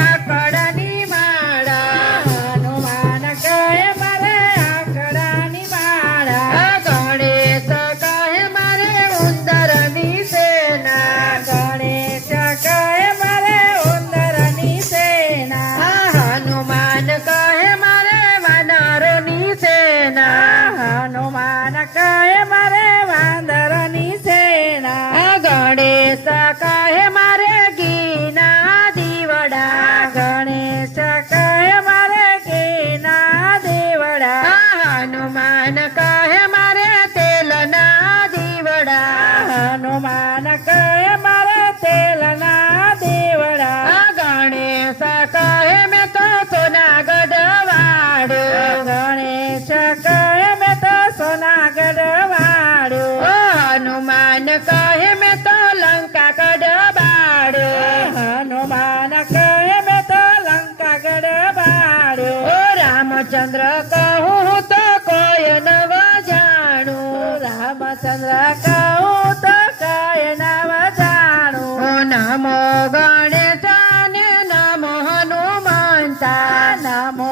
આકડાની માળા હનુમાન કહે મારે આકડાની માળા ગણેશ કહે મારે ઉંદરની સેના ગણેશ કહે મારે ઉંદરની સેના હનુમાન કહે મારે વાનરોની સેના હનુમાન કહે મારે વાંદરની સેના ગણેશ કહે મારે ઘીના દીવડા ગણેશ કહે મારે ઘીના દીવડા હનુમાન કહે મારે તેલના દીવડા હનુમાન કહે મારે તેલના દીવડા ગણેશ કહે મેં તો સોનાગઢ વાળ્યો ગણેશ કહે મેં તો સોનાગઢ વાળ્યો હનુમાન કહે મેં તો લંકા ગઢ બાળ્યો હનુમાન કહે મેં તો લંકા ગઢ બાળ્યો રામચંદ્ર કહું તો કોઈ નવ જાણું રામચંદ્ર કહું તો કોઈ નવ જાણું નમો ગણેશાને નમો હનુમંતા નમો